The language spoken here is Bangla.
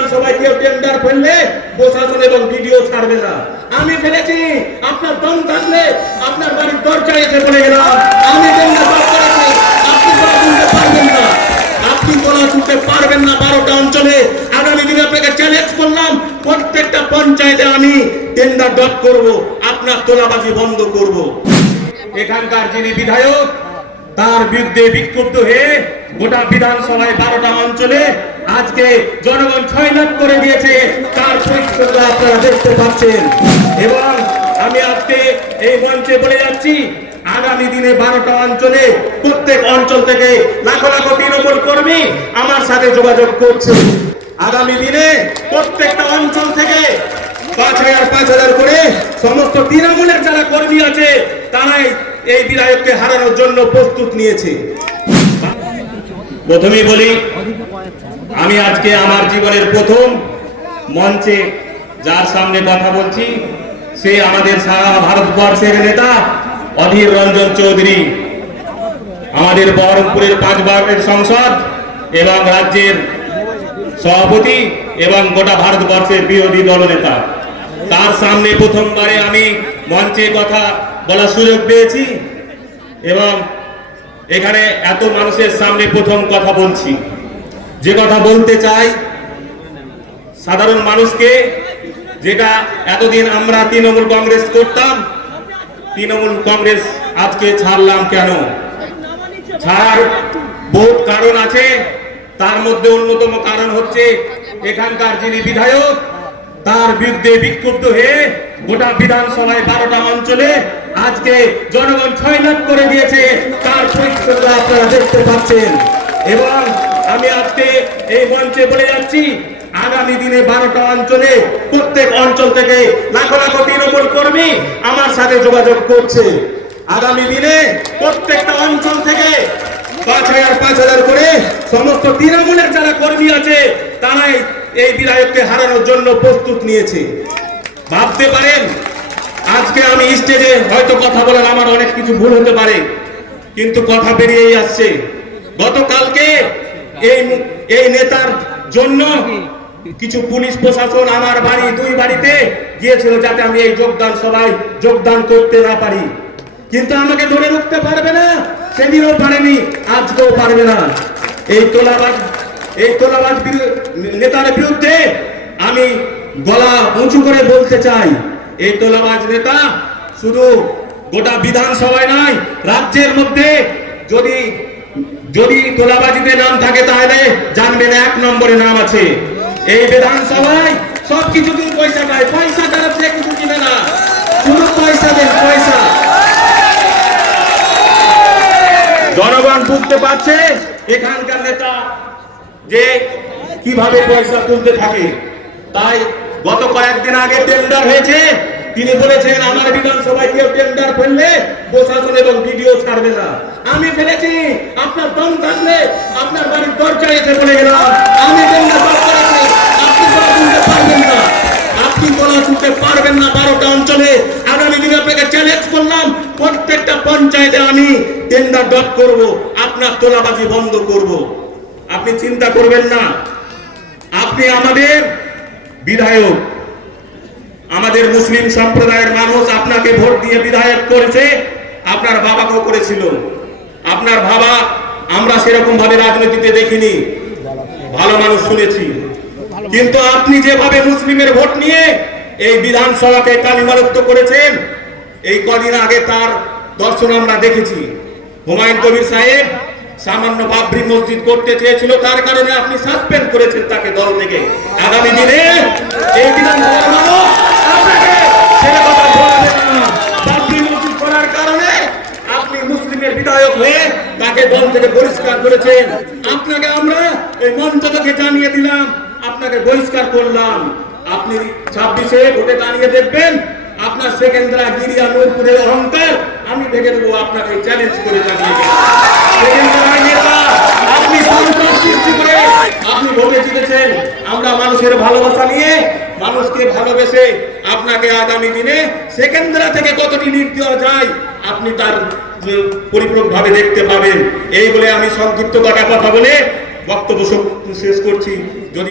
বিধানসভায় টেন্ডার ফেললে প্রশাসন এবং ভিডিও ছাড়বে না। আমি ফেলেছি, আপনার দম থাকলে আপনার বাড়ির দরজায় এসে বলে গেলাম আমি পঞ্চায়েতে আমি বন্ধ করব। এখানকার যিনি বিধায়ক, তার বিরুদ্ধে বিক্ষুব্ধ হয়ে গোটা বিধানসভায় বারোটা অঞ্চলে আজকে জনগণ ছয় লাখ করে দিয়েছে, তার পরিচ্ছন্নতা আপনারা দেখতে পাচ্ছেন। এবং আমি আজকে এই মঞ্চে বলে যাচ্ছি, আগামী দিনে বারোটা অঞ্চলে, প্রত্যেক অঞ্চল থেকে লাখো লাখো তৃণমূল কর্মী আমার সাথে যোগাযোগ করছে। আগামী দিনে প্রত্যেকটা অঞ্চল থেকে পাঁচ হাজার পাঁচ হাজার করে সমস্ত তৃণমূলের যারা কর্মী আছে, তারাই এই বিধায়ককে হারানোর জন্য প্রস্তুত নিয়েছে। প্রথমেই বলি আমি আজকে আমার জীবনের প্রথম মঞ্চে যার সামনে কথা বলছি, সে আমাদের সারা ভারতবর্ষের নেতা অধীর রঞ্জন চৌধুরী। আমাদের বহরমপুরের পাঁচবারের সংসদ এবং রাজ্যের সভাপতি এবং গোটা ভারতবর্ষের বিরোধী দলনেতা। তার সামনে প্রথমবারে আমি মঞ্চে কথা বলার সুযোগ পেয়েছি এবং এখানে এত মানুষের সামনে প্রথম কথা বলছি। যে কথা বলতে চাই, সাধারণ মানুষকে, যেটা এতদিন আমরা তৃণমূল কংগ্রেস করতাম, তৃণমূল কংগ্রেস আজকে ছাড়লাম কেন? ছাড়ার বহুত কারণ আছে, তার মধ্যে অন্যতম কারণ হচ্ছে, এখানকার যিনি বিধায়ক, তার বিরুদ্ধে বিক্ষুব্ধ হয়ে গোটা বিধানসভায় বারোটা অঞ্চলে আজকে জনগণ ছয় লাখ করে দিয়েছে, তার পরিচ্ছন্নতা আপনারা দেখতে পাচ্ছেন। এবং আমি আজকে এই মঞ্চে বলে যাচ্ছি, আগামী দিনে বারোটা অঞ্চলে প্রত্যেক অঞ্চল থেকে লাখো লাখো তৃণমূল কর্মী আমার সাথে যোগাযোগ করছে। আগামী দিনে প্রত্যেকটা অঞ্চল থেকে পাঁচ হাজার পাঁচ হাজার করে সমস্ত তৃণমূলের যারা কর্মী আছে, তারাই এই বিধায়ককে হারানোর জন্য প্রস্তুত নিয়েছে। ভাবতে পারেন, আজকে আমি স্টেজে হয়তো কথা বলার আমার অনেক কিছু ভুল হতে পারে, কিন্তু কথা বেরিয়েই আসছে। গতকালকে এই এই নেতার জন্য কিছু পুলিশ প্রশাসন আমার বাড়ি, দুই বাড়িতে গিয়েছিল যাতে আমি এই যোগদান সবাই যোগদান করতে না পারি। কিন্তু আমাকে ধরে রাখতে পারবে না, সেদিনও পারেনি, আজকেও পারবে না। এই তোলাবাজ এই তোলাবাজ নেতার বিরুদ্ধে আমি গলা উঁচু করে বলতে চাই, এই তোলাবাজ নেতা শুধু গোটা বিধানসভায় নয়, রাজ্যের মধ্যে যদি যদি তোলাবাজিতে নাম থাকে তাহলে জানবেন এক নম্বরে নাম আছে। এই বিধানসভায় সব কিছু দিয়ে পয়সা পায়। পয়সা সে কিছু কিনে না। শুধু পয়সা দেন, পয়সা। জনগণ বুঝতে পারছে? এখানকার নেতা যে কীভাবে পয়সা তুলতে থাকে, তাই গত কয়েকদিন আগে টেন্ডার হয়েছে। তিনি বলেছেন, আমার বিধানসভায় কেউ টেন্ডার ফেললে প্রশাসন এবং ভিডিও ছাড়বে না। আমি ফেলেছি, আপনার দম থাকলে আপনার বাড়ির দরজায় এসে বলে গেলাম আমি আপনি পারবেন না। বারোটা অঞ্চলে। আপনাকে চ্যালেঞ্জ করলাম, প্রত্যেকটা পঞ্চায়েতে আমি আপনার বন্ধ করব। আপনি চিন্তা করবেন না। আপনি আমাদের বিধায়ক। আমাদের মুসলিম সম্প্রদায়ের মানুষ আপনাকে ভোট দিয়ে বিধায়ক করেছে, আপনার বাবাকেও করেছিল। আপনার বাবা, আমরা সেরকম ভাবে রাজনীতিতে দেখিনি। ভালো মানুষ শুনেছি। কিন্তু আপনি যেভাবে মুসলিমের ভোট নিয়ে এই বিধানসভাকে কালিমালত্ব করেছেন, এই কদিন আগে তার দর্শন আমরা দেখেছি। হুমায়ুন কবির সাহেব সামান্য বাবরি মসজিদ করতে চেয়েছিল, তার কারণে আপনি সাসপেন্ড করেছেন তাকে দল থেকে। আগামী দিনে এই বিধানসভার মানুষ করার কারণে আপনি মুসলিমের বিধায়ক হয়ে তাকে দল থেকে বহিষ্কার করেছেন। আপনাকে আমরা এই মঞ্চ জানিয়ে দিলাম, আপনাকে বহিষ্কার করলাম। আপনি ছাব্বিশে ভোটে দাঁড়িয়ে দেখবেন, আপনার সেকেন্দ্রা গিরিয়া নূরপুরের অহংকার, আমি ভেঙে দেবো আপনাকে চ্যালেঞ্জ করে জানিয়ে আপনি আপনি ভোটে জিতেছেন। আমরা মানুষের ভালোবাসা নিয়ে মানুষকে ভালোবেসে আপনাকে আগামী দিনে সেকেন্দ্রা থেকে কতটি লিড দেওয়া যায়, আপনি তার পরিপূরক ভাবে দেখতে পাবেন। এই বলে আমি সংক্ষিপ্ত কথা বলে বক্তব্য শেষ করছি। যদি